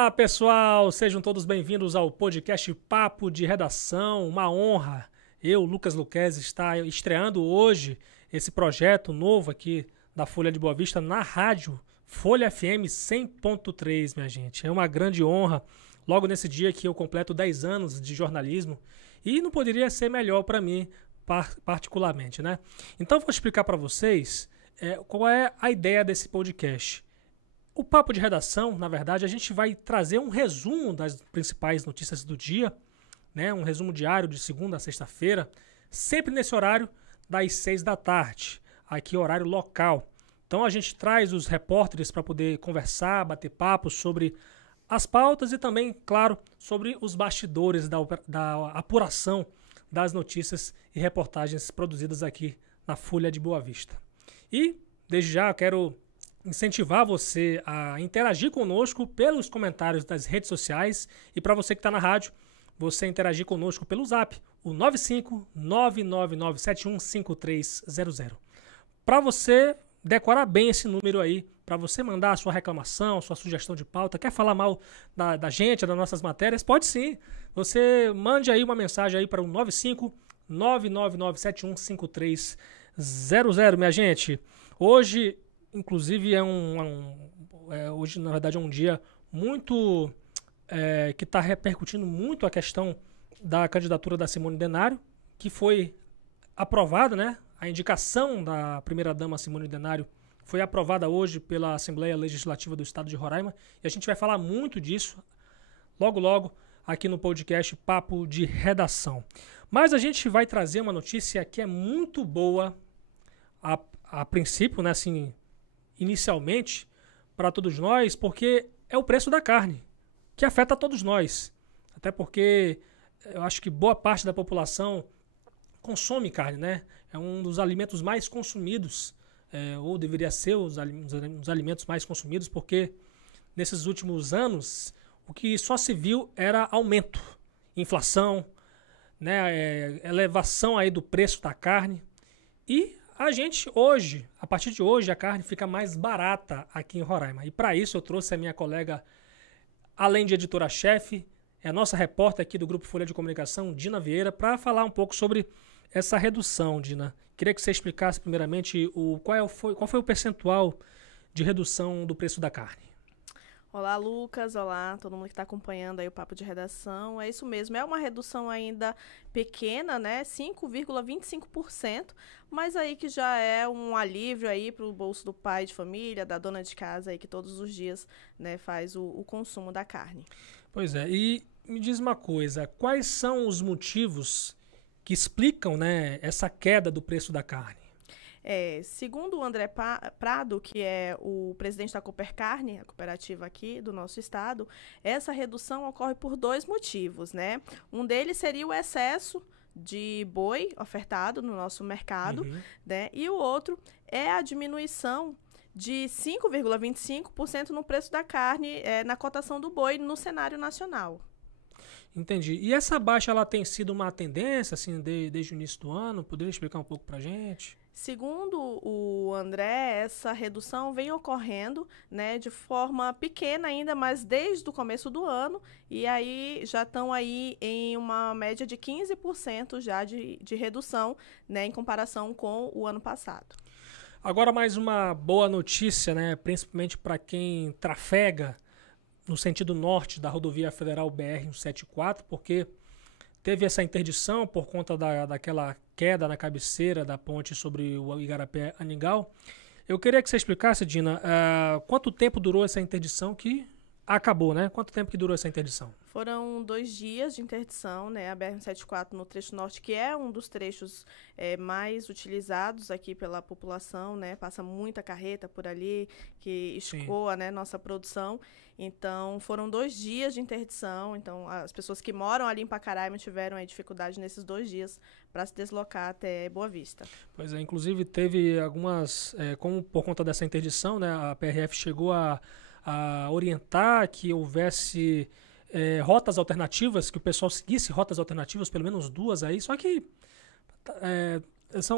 Olá, pessoal! Sejam todos bem-vindos ao podcast Papo de Redação. Uma honra eu, Lucas Luquezzi, estar estreando hoje esse projeto novo aqui da Folha de Boa Vista na rádio Folha FM 100.3, minha gente. É uma grande honra, logo nesse dia que eu completo 10 anos de jornalismo, e não poderia ser melhor para mim, particularmente, né? Então, vou explicar para vocês qual é a ideia desse podcast. O Papo de Redação, na verdade, a gente vai trazer um resumo das principais notícias do dia, né? Um resumo diário de segunda a sexta-feira, sempre nesse horário das 6 da tarde, aqui horário local. Então a gente traz os repórteres para poder conversar, bater papo sobre as pautas e também, claro, sobre os bastidores da apuração das notícias e reportagens produzidas aqui na Folha de Boa Vista. E, desde já, eu quero incentivar você a interagir conosco pelos comentários das redes sociais e para você que está na rádio, você interagir conosco pelo zap, o 95999715300. Para você decorar bem esse número aí, para você mandar a sua reclamação, sua sugestão de pauta, quer falar mal da gente, das nossas matérias, pode sim. Você mande aí uma mensagem aí para o 95999715300, minha gente. Hoje, inclusive, hoje, na verdade, é um dia muito que está repercutindo muito a questão da candidatura da Simone Denário, que foi aprovada, né? A indicação da primeira-dama Simone Denário foi aprovada hoje pela Assembleia Legislativa do Estado de Roraima, e a gente vai falar muito disso logo aqui no podcast Papo de Redação. Mas a gente vai trazer uma notícia que é muito boa a princípio, né, assim, inicialmente, para todos nós, porque é o preço da carne, que afeta todos nós. Até porque eu acho que boa parte da população consome carne, né? É um dos alimentos mais consumidos, ou deveria ser os alimentos mais consumidos, porque nesses últimos anos o que só se viu era aumento, inflação, né? Elevação aí do preço da carne. E a gente hoje, a partir de hoje, a carne fica mais barata aqui em Roraima. E para isso eu trouxe a minha colega, além de editora-chefe, é a nossa repórter aqui do Grupo Folha de Comunicação, Dina Vieira, para falar um pouco sobre essa redução, Dina. Queria que você explicasse primeiramente qual foi o percentual de redução do preço da carne. Olá, Lucas. Olá, todo mundo que está acompanhando aí o Papo de Redação. É isso mesmo, é uma redução ainda pequena, né? 5,25%, mas aí que já é um alívio aí para o bolso do pai de família, da dona de casa aí que todos os dias, né, faz o consumo da carne. Pois é, e me diz uma coisa, quais são os motivos que explicam, né, essa queda do preço da carne? Segundo o André Prado, que é o presidente da Coopercarne, a cooperativa aqui do nosso estado, essa redução ocorre por dois motivos, né? Um deles seria o excesso de boi ofertado no nosso mercado, né? E o outro é a diminuição de 5,25% no preço da carne na cotação do boi no cenário nacional. Entendi. E essa baixa ela tem sido uma tendência assim desde o início do ano? Poderia explicar um pouco para a gente? Segundo o André, essa redução vem ocorrendo, né, de forma pequena ainda, mas desde o começo do ano, e aí já estão aí em uma média de 15% já de redução, né, em comparação com o ano passado. Agora mais uma boa notícia, né, principalmente para quem trafega no sentido norte da rodovia federal BR-174, porque teve essa interdição por conta daquela queda na cabeceira da ponte sobre o Igarapé-Aningal. Eu queria que você explicasse, Dina, quanto tempo durou essa interdição que acabou, né? Quanto tempo que durou essa interdição? Foram 2 dias de interdição, né? A BR-174 no trecho norte, que é um dos trechos mais utilizados aqui pela população, né? Passa muita carreta por ali, que escoa, né, nossa produção. Então, foram 2 dias de interdição. Então, as pessoas que moram ali em Pacaraima tiveram aí dificuldade nesses 2 dias para se deslocar até Boa Vista. Pois é, inclusive teve algumas, como por conta dessa interdição, né? A PRF chegou a orientar que houvesse rotas alternativas, que o pessoal seguisse rotas alternativas, pelo menos 2 aí, só que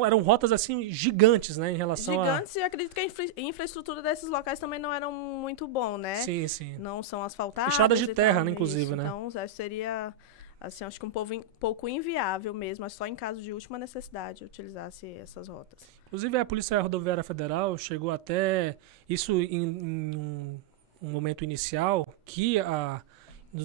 eram rotas assim gigantes, né, em relação gigantes, e acredito que a infraestrutura desses locais também não era muito bom, né? Sim, sim. Não são asfaltadas. Estradas de terra, tal, né, inclusive, isso. né? Então, acho que seria, assim, acho que pouco inviável mesmo, só em caso de última necessidade utilizasse essas rotas. Inclusive, a Polícia Rodoviária Federal chegou até isso em um momento inicial que,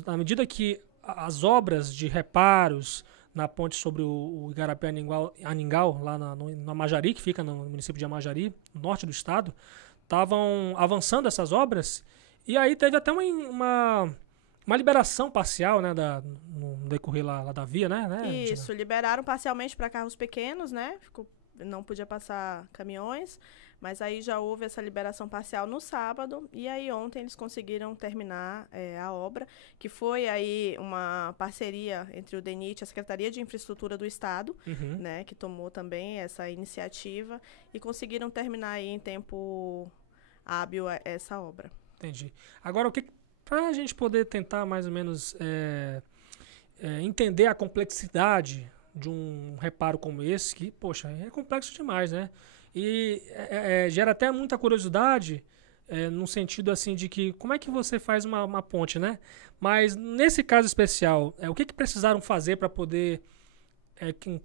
na medida que as obras de reparos na ponte sobre o Igarapé-Aningal, lá na Amajari, que fica no município de Amajari, no norte do estado, estavam avançando essas obras, e aí teve até uma liberação parcial, né, no decorrer lá da via, né? Isso, liberaram parcialmente para carros pequenos, né? Não podia passar caminhões, mas aí já houve essa liberação parcial no sábado, e aí ontem eles conseguiram terminar a obra, que foi aí uma parceria entre o DENIT e a Secretaria de Infraestrutura do Estado, né, que tomou também essa iniciativa, e conseguiram terminar aí em tempo hábil essa obra. Entendi. Agora, para a gente poder tentar mais ou menos entender a complexidade de um reparo como esse, que, poxa, é complexo demais, né? E gera até muita curiosidade, no sentido assim de que como é que você faz uma ponte, né? Mas nesse caso especial, o que precisaram fazer para poder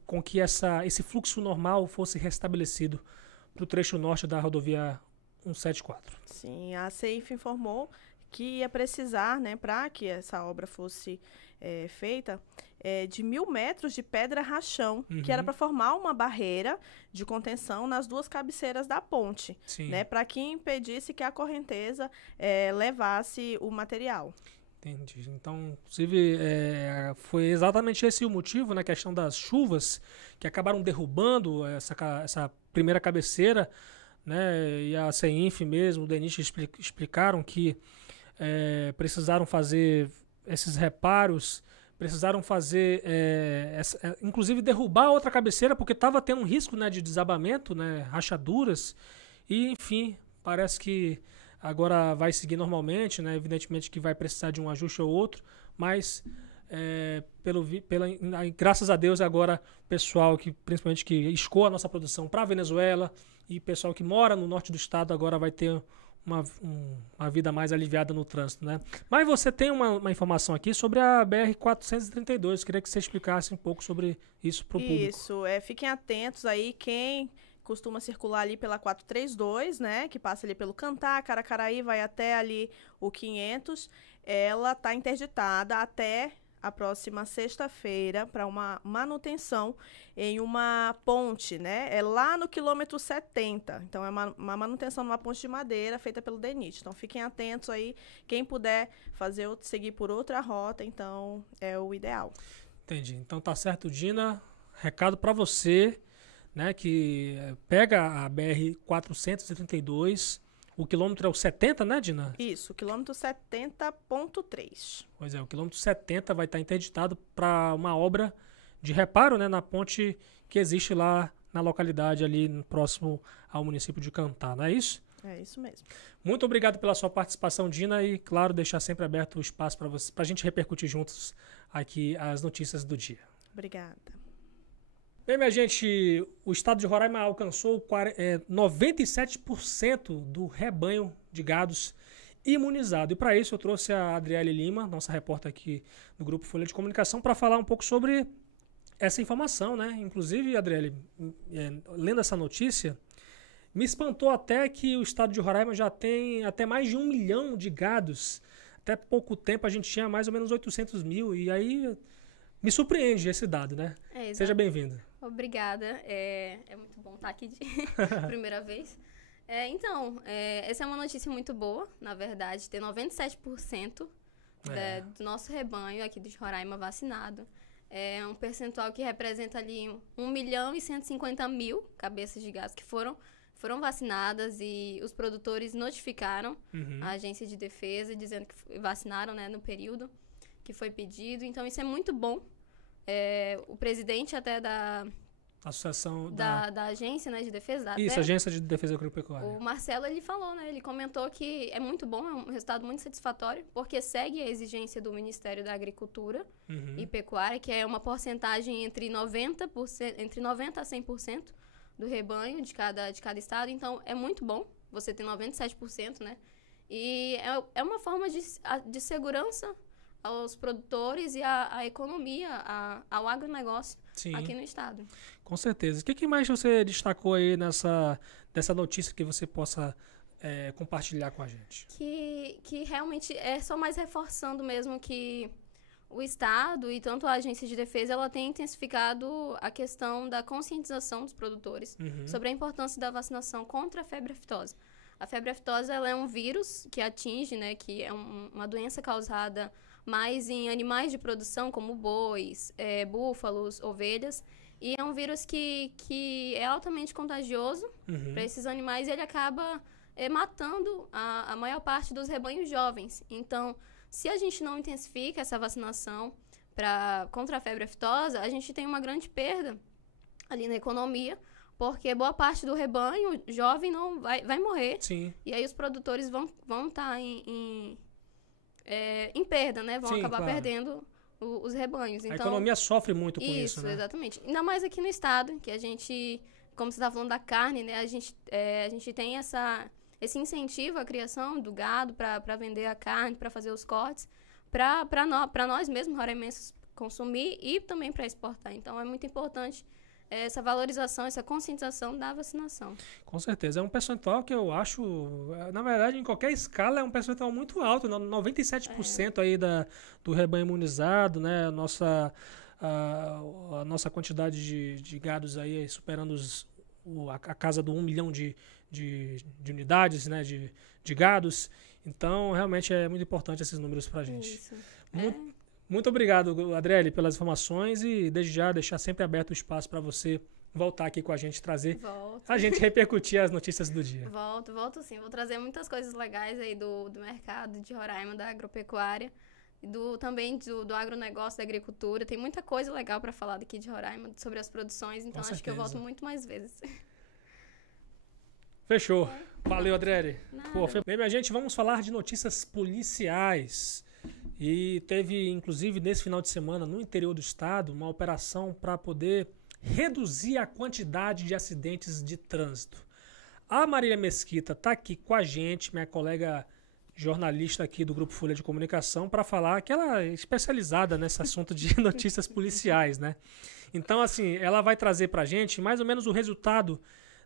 com que esse fluxo normal fosse restabelecido para o trecho norte da rodovia 174? Sim, a CEIF informou que ia precisar, né, para que essa obra fosse feita, de 1.000 metros de pedra rachão, que era para formar uma barreira de contenção nas duas cabeceiras da ponte, né, para que impedisse que a correnteza levasse o material. Entendi. Então, inclusive, foi exatamente esse o motivo, na questão das chuvas, que acabaram derrubando essa primeira cabeceira, né, e a CEINF mesmo, o DENIT explicaram que precisaram fazer esses reparos, precisaram fazer, inclusive derrubar outra cabeceira, porque estava tendo um risco, né, de desabamento, né, rachaduras, e enfim, parece que agora vai seguir normalmente, né, evidentemente que vai precisar de um ajuste ou outro, mas graças a Deus agora o pessoal principalmente que escoa a nossa produção para a Venezuela e o pessoal que mora no norte do estado agora vai ter uma vida mais aliviada no trânsito, né? Mas você tem uma informação aqui sobre a BR-432. Queria que você explicasse um pouco sobre isso para o público. Isso, fiquem atentos aí, quem costuma circular ali pela 432, né? Que passa ali pelo Cantá, Caracaraí, vai até ali o 500. Ela está interditada até a próxima sexta-feira para uma manutenção em uma ponte, né? É lá no quilômetro 70. Então, é uma manutenção numa ponte de madeira feita pelo DENIT. Então, fiquem atentos aí. Quem puder seguir por outra rota, então, é o ideal. Entendi. Então, tá certo, Dina. Recado para você, né? Que pega a BR-432. O quilômetro é o 70, né, Dina? Isso, quilômetro 70.3. Pois é, o quilômetro 70 vai estar interditado para uma obra de reparo, né, na ponte que existe lá na localidade, ali próximo ao município de Cantá, não é isso? É isso mesmo. Muito obrigado pela sua participação, Dina, e, claro, deixar sempre aberto o espaço para a gente repercutir juntos aqui as notícias do dia. Obrigada. Bem, minha gente, o estado de Roraima alcançou 97% do rebanho de gados imunizado. E para isso eu trouxe a Adriele Lima, nossa repórter aqui no Grupo Folha de Comunicação, para falar um pouco sobre essa informação, né? Inclusive, Adriele, lendo essa notícia, me espantou até que o estado de Roraima já tem até mais de 1 milhão de gados. Até pouco tempo a gente tinha mais ou menos 800 mil, e aí me surpreende esse dado, né? Seja bem-vinda. Obrigada, é muito bom estar aqui de primeira vez. Essa é uma notícia muito boa, na verdade, ter 97% do nosso rebanho aqui de Roraima vacinado. É um percentual que representa ali 1.150.000 cabeças de gado que foram vacinadas, e os produtores notificaram a agência de defesa dizendo que vacinaram, né, no período que foi pedido. Então, isso é muito bom. O presidente até Associação da agência, né, de defesa da Isso, ADEA. Agência de Defesa Agropecuária. O Marcelo, ele falou, né, ele comentou que é muito bom, é um resultado muito satisfatório, porque segue a exigência do Ministério da Agricultura e Pecuária, que é uma porcentagem entre 90% a 100% do rebanho de cada estado. Então, é muito bom você ter 97%, né? E é uma forma de segurança aos produtores e à economia, ao agronegócio aqui no estado. Com certeza. O que mais você destacou aí dessa notícia que você possa compartilhar com a gente? Que realmente é só mais reforçando mesmo que o Estado e tanto a Agência de Defesa, ela tem intensificado a questão da conscientização dos produtores sobre a importância da vacinação contra a febre aftosa. A febre aftosa, ela é um vírus que atinge, né, que é uma doença causada mais em animais de produção, como bois, búfalos, ovelhas. E é um vírus que é altamente contagioso para esses animais e ele acaba matando a maior parte dos rebanhos jovens. Então, se a gente não intensifica essa vacinação contra a febre aftosa, a gente tem uma grande perda ali na economia, porque boa parte do rebanho jovem não vai morrer. Sim. E aí os produtores vão estar em perda, né? Vão acabar perdendo os rebanhos. Então, a economia sofre muito com isso, né? Exatamente. Ainda mais aqui no estado, que a gente, como você está falando da carne, né? A gente tem esse incentivo à criação do gado para vender a carne, para fazer os cortes, para nós mesmos, roraimenses, consumir e também para exportar. Então, é muito importante essa valorização, essa conscientização da vacinação. Com certeza. É um percentual que eu acho, na verdade, em qualquer escala, é um percentual muito alto. 97% aí do rebanho imunizado, né? A nossa quantidade de gados aí superando a casa do 1 milhão de unidades, né? De gados. Então, realmente é muito importante esses números para a gente. Isso. Muito obrigado, Adriele, pelas informações e desde já deixar sempre aberto o espaço para você voltar aqui com a gente, trazer a gente repercutir as notícias do dia. Volto sim. Vou trazer muitas coisas legais aí do mercado de Roraima, da agropecuária, também do agronegócio, da agricultura. Tem muita coisa legal para falar daqui de Roraima, sobre as produções, então acho que eu volto muito mais vezes. Fechou. Valeu, Adriele. Bem, minha gente, vamos falar de notícias policiais. E teve, inclusive, nesse final de semana, no interior do estado, uma operação para poder reduzir a quantidade de acidentes de trânsito. A Marília Mesquita está aqui com a gente, minha colega jornalista aqui do Grupo Folha de Comunicação, para falar que ela é especializada nesse assunto de notícias policiais, né? Então, assim, ela vai trazer para a gente mais ou menos o resultado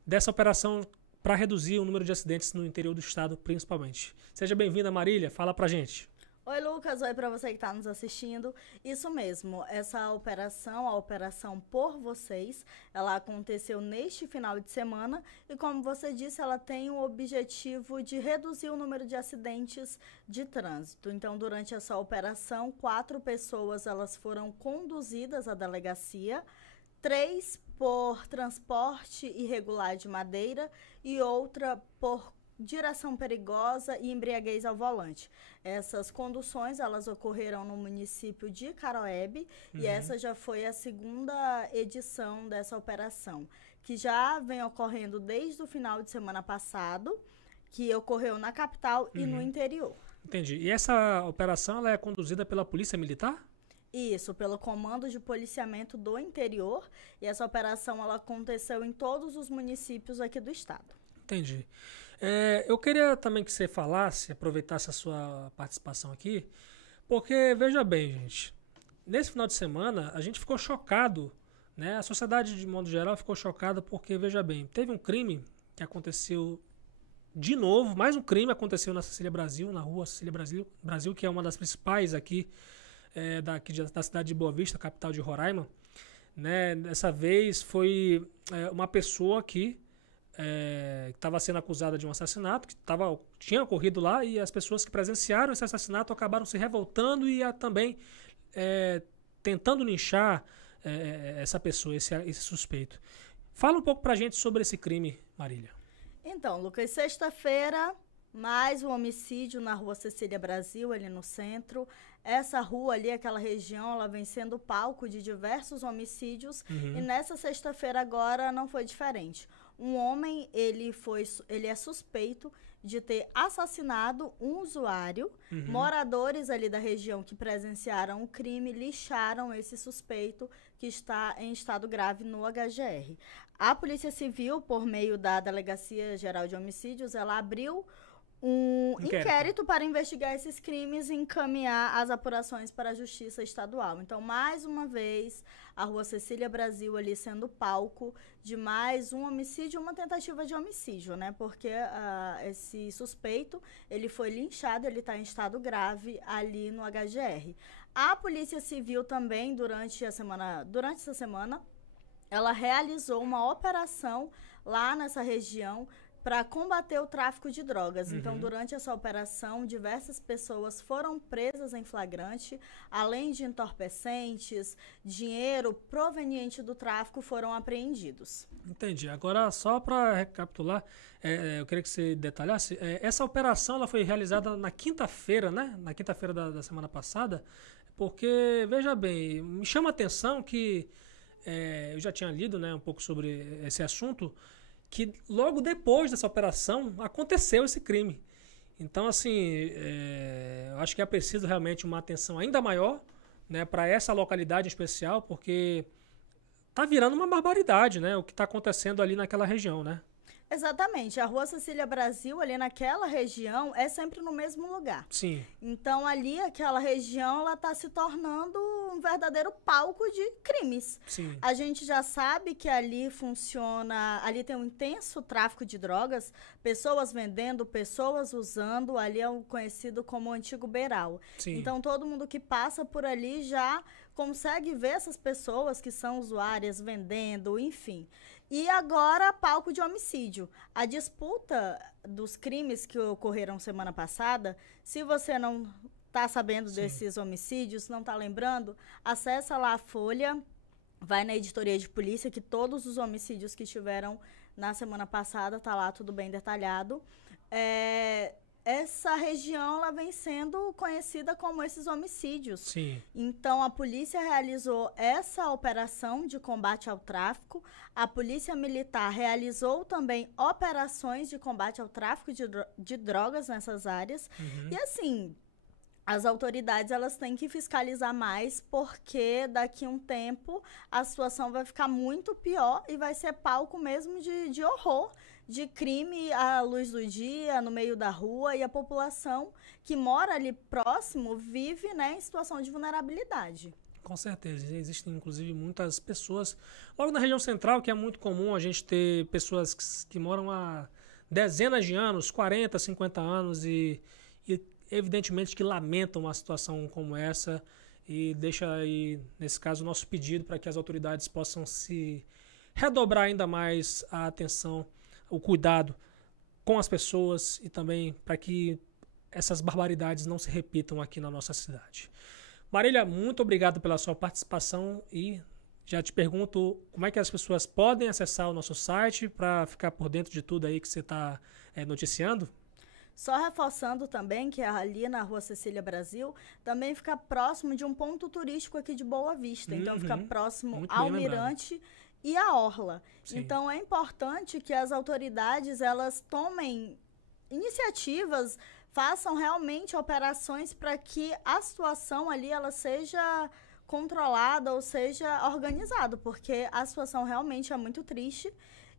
dessa operação para reduzir o número de acidentes no interior do estado, principalmente. Seja bem-vinda, Marília. Fala para a gente. Oi, Lucas. Oi para você que está nos assistindo. Isso mesmo, essa operação, a Operação Por Vocês, ela aconteceu neste final de semana e, como você disse, ela tem o objetivo de reduzir o número de acidentes de trânsito. Então, durante essa operação, 4 pessoas elas foram conduzidas à delegacia, 3 por transporte irregular de madeira e outra por direção perigosa e embriaguez ao volante. Essas conduções, elas ocorreram no município de Caroebe e essa já foi a segunda edição dessa operação, que já vem ocorrendo desde o final de semana passado, que ocorreu na capital e no interior. Entendi. E essa operação ela é conduzida pela Polícia Militar? Isso, pelo Comando de Policiamento do Interior, e essa operação ela aconteceu em todos os municípios aqui do estado. Entendi. Eu queria também que você falasse, aproveitasse a sua participação aqui, porque, veja bem, gente, nesse final de semana a gente ficou chocado, né? A sociedade, de modo geral, ficou chocada porque, veja bem, teve um crime que aconteceu de novo, mais um crime aconteceu na Cecília Brasil, na rua Cecília Brasil, que é uma das principais aqui, da cidade de Boa Vista, capital de Roraima, né? Dessa vez foi uma pessoa que estava sendo acusada de um assassinato, que tinha ocorrido lá, e as pessoas que presenciaram esse assassinato acabaram se revoltando e também tentando linchar essa pessoa, esse suspeito. Fala um pouco pra gente sobre esse crime, Marília. Então, Lucas, sexta-feira, Mais um homicídio na rua Cecília Brasil, ali no centro. Essa rua ali, aquela região, ela vem sendo palco de diversos homicídios. E nessa sexta-feira agora não foi diferente. Um homem, ele é suspeito de ter assassinado um usuário. Moradores ali da região que presenciaram o crime lixaram esse suspeito que está em estado grave no HGR. A Polícia Civil, por meio da Delegacia Geral de Homicídios, ela abriu um inquérito para investigar esses crimes e encaminhar as apurações para a Justiça Estadual. Então, mais uma vez, a rua Cecília Brasil ali sendo palco de mais um homicídio, uma tentativa de homicídio, né? Porque esse suspeito, ele foi linchado, ele está em estado grave ali no HGR. A Polícia Civil também, durante essa semana, ela realizou uma operação lá nessa região para combater o tráfico de drogas. Então, durante essa operação, diversas pessoas foram presas em flagrante, além de entorpecentes, dinheiro proveniente do tráfico foram apreendidos. Entendi. Agora, só para recapitular, eu queria que você detalhasse, essa operação ela foi realizada na quinta-feira, né? Na quinta-feira da semana passada, porque, veja bem, me chama a atenção que eu já tinha lido, né, um pouco sobre esse assunto, que logo depois dessa operação aconteceu esse crime. Então, assim, eu acho que é preciso realmente uma atenção ainda maior, né, para essa localidade em especial, porque tá virando uma barbaridade, né, o que está acontecendo ali naquela região, né? Exatamente. A rua Cecília Brasil, ali naquela região, é sempre no mesmo lugar. Sim. Então, ali, aquela região, ela está se tornando um verdadeiro palco de crimes. Sim. A gente já sabe que ali ali tem um intenso tráfico de drogas, pessoas vendendo, pessoas usando, ali é o conhecido como o antigo beiral. Sim. Então, todo mundo que passa por ali já consegue ver essas pessoas que são usuárias vendendo, enfim. E agora, palco de homicídio. A disputa dos crimes que ocorreram semana passada, se você não está sabendo desses homicídios, não está lembrando, acessa lá a Folha, vai na editoria de polícia, que todos os homicídios que tiveram na semana passada, tá lá tudo bem detalhado. Essa região ela vem sendo conhecida como esses homicídios. Sim. Então, a polícia realizou essa operação de combate ao tráfico. A polícia militar realizou também operações de combate ao tráfico de drogas nessas áreas. E, assim, as autoridades elas têm que fiscalizar mais, porque daqui a um tempo a situação vai ficar muito pior e vai ser palco mesmo de horror, de crime à luz do dia, no meio da rua, e a população que mora ali próximo vive, né, em situação de vulnerabilidade. Com certeza. Existem, inclusive, muitas pessoas, logo na região central, que é muito comum a gente ter pessoas que moram há dezenas de anos, 40, 50 anos, e evidentemente que lamentam uma situação como essa, e deixa aí, nesse caso, o nosso pedido para que as autoridades possam se redobrar ainda mais a atenção, o cuidado com as pessoas e também para que essas barbaridades não se repitam aqui na nossa cidade. Marília, muito obrigado pela sua participação e já te pergunto como é que as pessoas podem acessar o nosso site para ficar por dentro de tudo aí que você está noticiando. Só reforçando também que ali na rua Cecília Brasil também fica próximo de um ponto turístico aqui de Boa Vista. Então fica próximo ao Mirante e à Orla. Sim. Então é importante que as autoridades elas tomem iniciativas, façam realmente operações para que a situação ali ela seja controlada ou seja organizada, porque a situação realmente é muito triste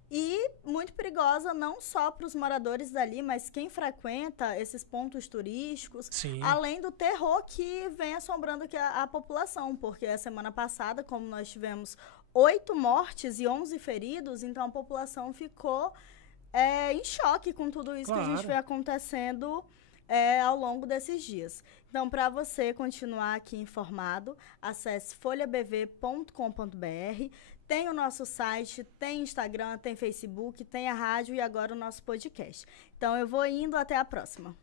e muito perigosa, não só para os moradores dali, mas quem frequenta esses pontos turísticos. Sim. Além do terror que vem assombrando aqui a população, porque a semana passada, como nós tivemos 8 mortes e 11 feridos, então a população ficou em choque com tudo isso que a gente vê acontecendo ao longo desses dias. Então, para você continuar aqui informado, acesse folhabv.com.br. Tem o nosso site, tem Instagram, tem Facebook, tem a rádio e agora o nosso podcast. Então, eu vou indo, até a próxima.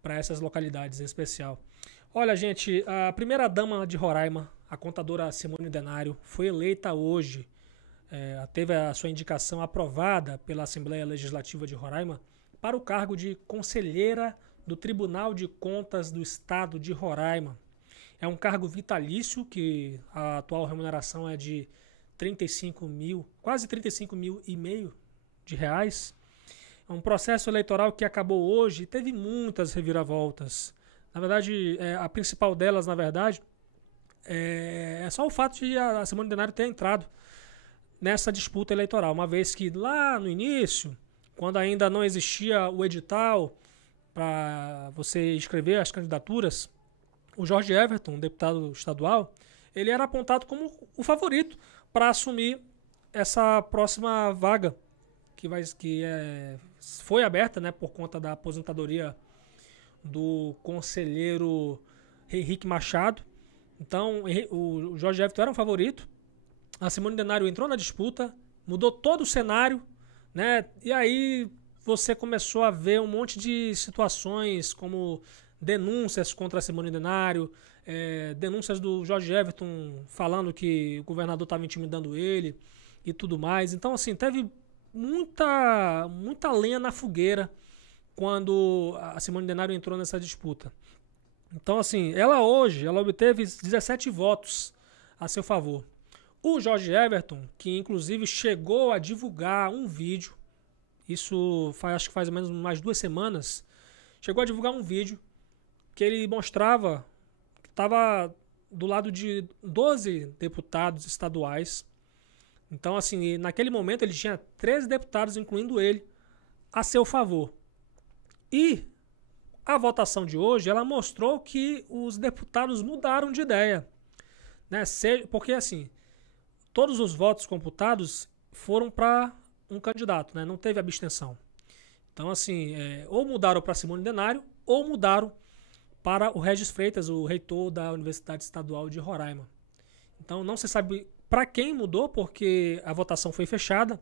Para essas localidades em especial. Olha, gente, a primeira-dama de Roraima, a contadora Simone Denário, foi eleita hoje, teve a sua indicação aprovada pela Assembleia Legislativa de Roraima para o cargo de conselheira do Tribunal de Contas do Estado de Roraima. É um cargo vitalício, que a atual remuneração é de 35 mil, quase 35 mil e meio de reais. É um processo eleitoral que acabou hoje e teve muitas reviravoltas. Na verdade, a principal delas, na verdade, é só o fato de a Simone Denário ter entrado nessa disputa eleitoral, uma vez que lá no início, quando ainda não existia o edital para você escrever as candidaturas, o Jorge Everton, um deputado estadual, ele era apontado como o favorito para assumir essa próxima vaga que foi aberta, né, por conta da aposentadoria do conselheiro Henrique Machado. Então, o Jorge Everton era um favorito. A Simone Denário entrou na disputa, mudou todo o cenário, né? E aí você começou a ver um monte de situações como denúncias contra a Simone Denário, denúncias do Jorge Everton falando que o governador estava intimidando ele e tudo mais. Então, assim, teve muita lenha na fogueira quando a Simone Denário entrou nessa disputa. Então, assim, ela obteve 17 votos a seu favor. O Jorge Everton, que inclusive chegou a divulgar um vídeo, isso acho que faz mais ou menos mais 2 semanas, chegou a divulgar um vídeo que ele mostrava que estava do lado de 12 deputados estaduais. Então, assim, naquele momento ele tinha 13 deputados, incluindo ele, a seu favor. E a votação de hoje, ela mostrou que os deputados mudaram de ideia, né? Porque, assim, todos os votos computados foram para um candidato, né? Não teve abstenção. Então, assim, ou mudaram para Simone Denário, ou mudaram para o Regis Freitas, o reitor da Universidade Estadual de Roraima. Então, não se sabe para quem mudou, porque a votação foi fechada.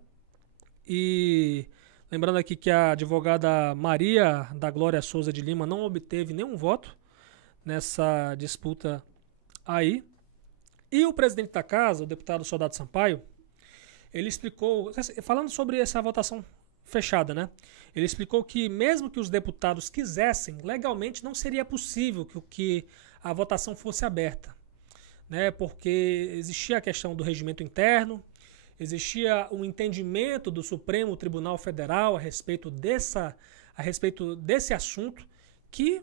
E lembrando aqui que a advogada Maria da Glória Souza de Lima não obteve nenhum voto nessa disputa aí. E o presidente da casa, o deputado Soldado Sampaio, ele explicou, falando sobre essa votação fechada, né? Ele explicou que mesmo que os deputados quisessem, legalmente não seria possível que a votação fosse aberta, né? Porque existia a questão do regimento interno, existia um entendimento do Supremo Tribunal Federal a respeito desse assunto que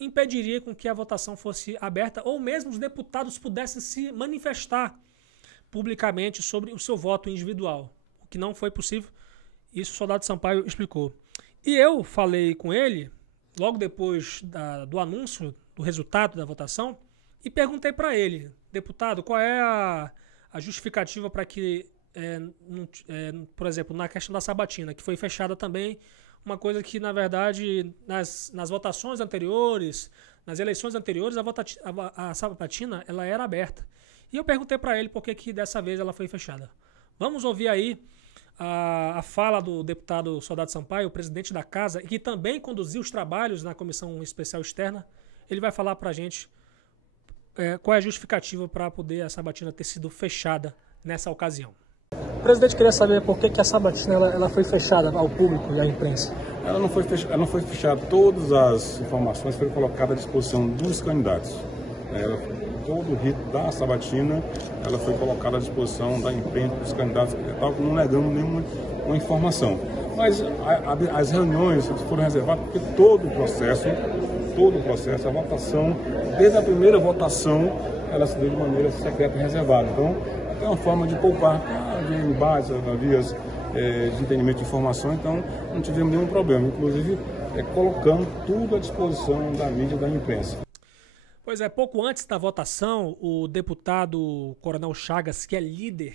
impediria com que a votação fosse aberta ou mesmo os deputados pudessem se manifestar publicamente sobre o seu voto individual, o que não foi possível. Isso o Soldado Sampaio explicou. E eu falei com ele, logo depois do anúncio do resultado da votação, e perguntei para ele, deputado, qual é a justificativa para que, por exemplo, na questão da sabatina, que foi fechada também, uma coisa que, na verdade, nas votações anteriores, nas eleições anteriores, a sabatina ela era aberta. E eu perguntei para ele por que dessa vez ela foi fechada. Vamos ouvir aí a fala do deputado Soldado Sampaio, o presidente da casa, e que também conduziu os trabalhos na Comissão Especial Externa. Ele vai falar para a gente qual é a justificativa para poder a sabatina ter sido fechada nessa ocasião. O presidente queria saber por que a sabatina ela foi fechada ao público e à imprensa. Ela não foi fechada. Todas as informações foram colocadas à disposição dos candidatos. Todo o rito da sabatina ela foi colocada à disposição da imprensa, dos candidatos, não negando nenhuma informação. Mas as reuniões foram reservadas porque todo o processo, a votação, desde a primeira votação, ela se deu de maneira secreta e reservada. Então, é uma forma de poupar de embates, vias de entendimento de informação, então não tivemos nenhum problema, inclusive colocando tudo à disposição da mídia e da imprensa. Pois é, pouco antes da votação, o deputado Coronel Chagas, que é líder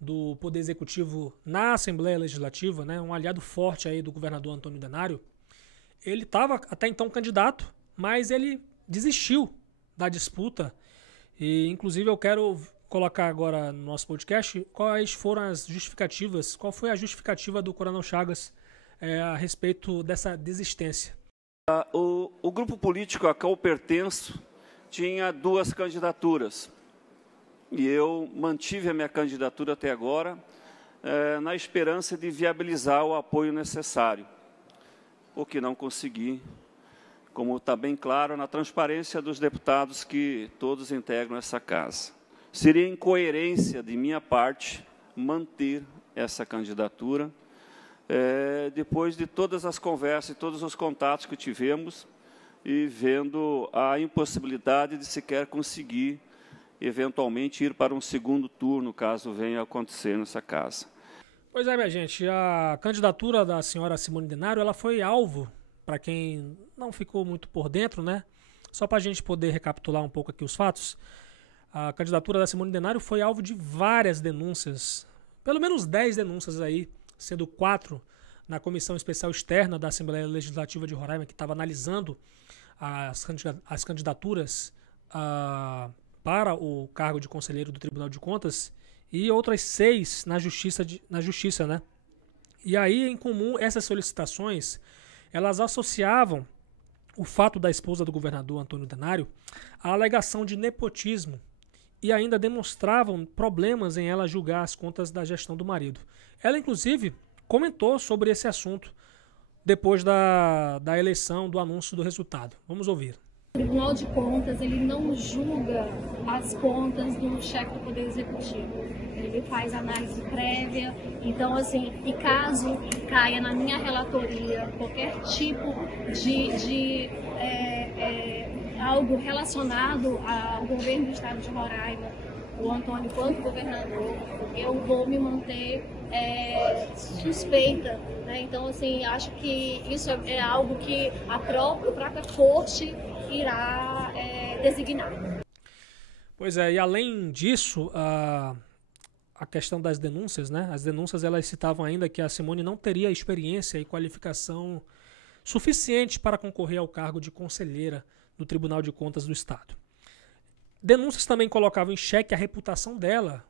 do Poder Executivo na Assembleia Legislativa, né, um aliado forte aí do governador Antônio Denário, ele estava até então candidato, mas ele desistiu da disputa. E, inclusive, eu quero colocar agora no nosso podcast quais foram as justificativas, qual foi a justificativa do Coronel Chagas a respeito dessa desistência. O grupo político a qual eu pertenço tinha 2 candidaturas e eu mantive a minha candidatura até agora na esperança de viabilizar o apoio necessário. o que não consegui, como está bem claro na transparência dos deputados que todos integram essa casa. Seria incoerência de minha parte manter essa candidatura, depois de todas as conversas e todos os contatos que tivemos e vendo a impossibilidade de sequer conseguir, eventualmente, ir para um segundo turno, caso venha a acontecer nessa casa. Pois é, minha gente, a candidatura da senhora Simone Denaro, ela foi alvo, para quem não ficou muito por dentro, né? Só para a gente poder recapitular um pouco aqui os fatos, a candidatura da Simone Denaro foi alvo de várias denúncias, pelo menos 10 denúncias aí, sendo 4 na Comissão Especial Externa da Assembleia Legislativa de Roraima, que estava analisando as candidaturas para o cargo de conselheiro do Tribunal de Contas, e outras 6 na Justiça, né? E aí, em comum, essas solicitações, elas associavam o fato da esposa do governador Antônio Denaro à alegação de nepotismo e ainda demonstravam problemas em ela julgar as contas da gestão do marido. Ela, inclusive, comentou sobre esse assunto depois da eleição, do anúncio do resultado. Vamos ouvir. O Tribunal de Contas, ele não julga as contas do chefe do Poder Executivo. Ele faz análise prévia. Então, assim, e caso caia na minha relatoria qualquer tipo de algo relacionado ao governo do estado de Roraima, o Antônio quanto governador, eu vou me manter suspeita, né? Então, assim, acho que isso é algo que a própria corte irá designar. Pois é, e além disso, a questão das denúncias, né? As denúncias, elas citavam ainda que a Simone não teria experiência e qualificação suficiente para concorrer ao cargo de conselheira do Tribunal de Contas do Estado. Denúncias também colocavam em xeque a reputação dela.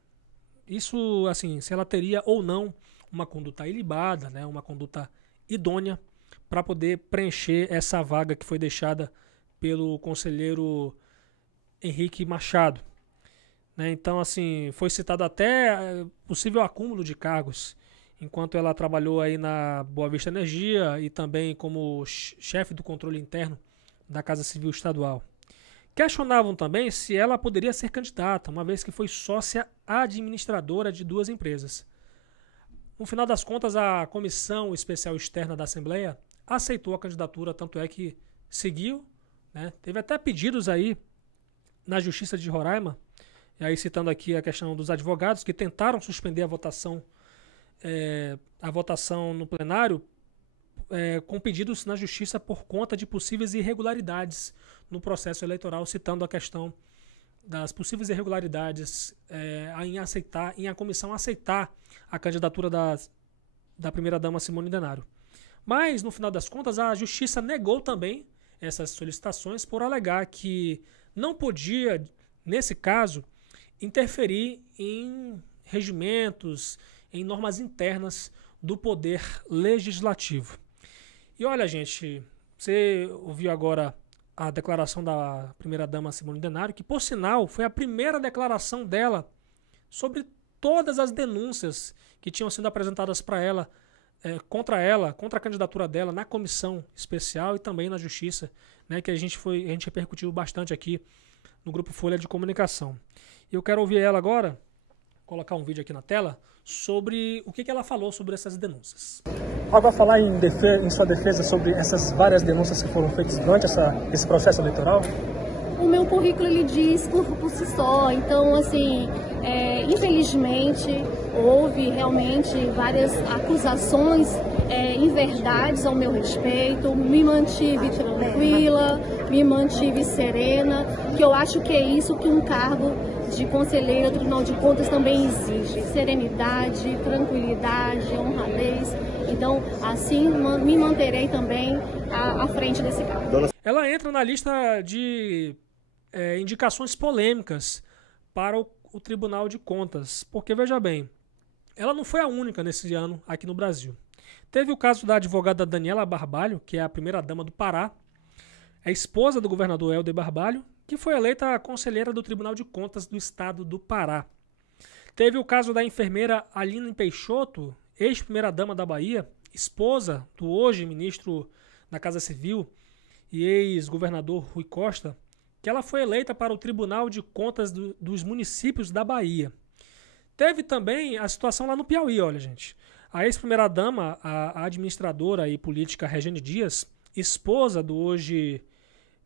Isso, assim, se ela teria ou não uma conduta ilibada, né? Uma conduta idônea para poder preencher essa vaga que foi deixada pelo conselheiro Henrique Machado. Né? Então, assim, foi citado até possível acúmulo de cargos, enquanto ela trabalhou aí na Boa Vista Energia e também como chefe do controle interno da Casa Civil Estadual. Questionavam também se ela poderia ser candidata, uma vez que foi sócia administradora de 2 empresas. No final das contas, a Comissão Especial Externa da Assembleia aceitou a candidatura, tanto é que seguiu, né? Teve até pedidos aí na Justiça de Roraima, e aí citando aqui a questão dos advogados que tentaram suspender a votação no plenário com pedidos na Justiça por conta de possíveis irregularidades no processo eleitoral, citando a questão das possíveis irregularidades em a comissão aceitar a candidatura da primeira-dama Simone Denaro. Mas, no final das contas, a Justiça negou também essas solicitações por alegar que não podia, nesse caso, interferir em regimentos, em normas internas do Poder Legislativo. E olha, gente, você ouviu agora a declaração da primeira-dama Simone Denaro, que, por sinal, foi a primeira declaração dela sobre todas as denúncias que tinham sido apresentadas para ela, contra a candidatura dela na comissão especial e também na Justiça, né, que a gente repercutiu bastante aqui no Grupo Folha de Comunicação. E eu quero ouvir ela agora, colocar um vídeo aqui na tela, sobre o que ela falou sobre essas denúncias. Algo a falar em sua defesa sobre essas várias denúncias que foram feitas durante esse processo eleitoral? O meu currículo, ele diz por si só. Então, assim, infelizmente, houve realmente várias acusações inverdades ao meu respeito. Me mantive tranquila, me mantive serena, que eu acho que é isso que um cargo de conselheira do Tribunal de Contas também exige: serenidade, tranquilidade, honradez. Então, assim, me manterei também à frente desse cargo. Ela entra na lista de indicações polêmicas para o Tribunal de Contas, porque, veja bem, ela não foi a única nesse ano aqui no Brasil. Teve o caso da advogada Daniela Barbalho, que é a primeira-dama do Pará, a esposa do governador Helder Barbalho, que foi eleita conselheira do Tribunal de Contas do Estado do Pará. Teve o caso da enfermeira Aline Peixoto, ex-primeira-dama da Bahia, esposa do hoje ministro da Casa Civil e ex-governador Rui Costa, que ela foi eleita para o Tribunal de Contas dos Municípios da Bahia. Teve também a situação lá no Piauí, olha, gente. A ex-primeira-dama, a administradora e política Regiane Dias, esposa do hoje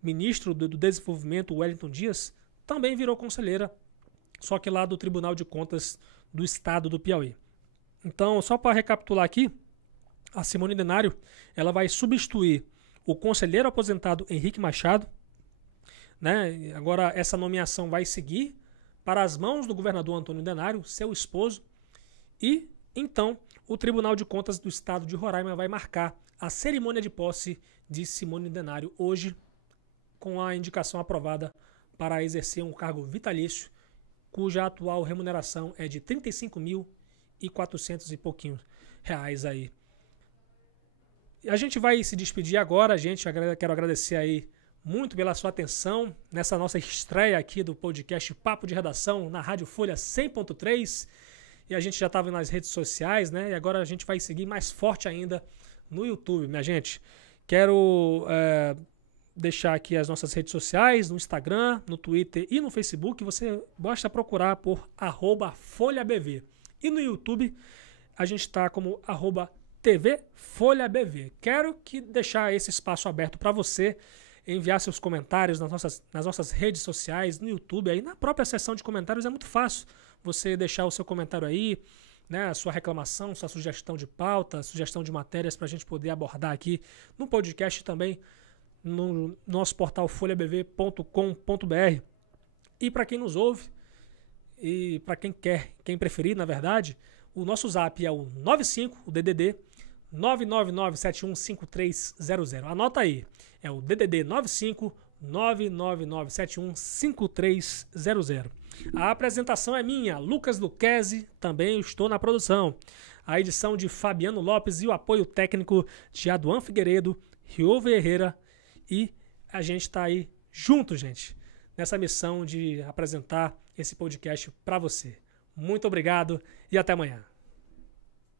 ministro do Desenvolvimento, Wellington Dias, também virou conselheira, só que lá do Tribunal de Contas do Estado do Piauí. Então, só para recapitular aqui, a Simone Denário ela vai substituir o conselheiro aposentado Henrique Machado, né? Agora, essa nomeação vai seguir para as mãos do governador Antônio Denário, seu esposo, e então o Tribunal de Contas do Estado de Roraima vai marcar a cerimônia de posse de Simone Denário hoje, com a indicação aprovada para exercer um cargo vitalício, cuja atual remuneração é de R$ 35.400 e pouquinho reais aí. A gente vai se despedir agora, gente. Quero agradecer aí muito pela sua atenção nessa nossa estreia aqui do podcast Papo de Redação na Rádio Folha 100.3. E a gente já estava nas redes sociais, né? E agora a gente vai seguir mais forte ainda no YouTube, minha gente. Quero deixar aqui as nossas redes sociais, no Instagram, no Twitter e no Facebook. Você basta procurar por @FolhaBV. E no YouTube a gente está como @TV Folha BV. Quero deixar esse espaço aberto para você enviar seus comentários nas nossas redes sociais, no YouTube, aí na própria seção de comentários é muito fácil você deixar o seu comentário aí, né, a sua reclamação, sua sugestão de pauta, sugestão de matérias para a gente poder abordar aqui no podcast também, no nosso portal folhabv.com.br. E para quem nos ouve, e para quem preferir, na verdade, o nosso zap é o 95, o DDD, 999715300. Anota aí, é o DDD 95 999715300. A apresentação é minha, Lucas Luquezzi, também estou na produção. A edição de Fabiano Lopes e o apoio técnico de Aduan Figueiredo, Rio Ferreira, e a gente está aí junto, gente, nessa missão de apresentar esse podcast para você. Muito obrigado e até amanhã.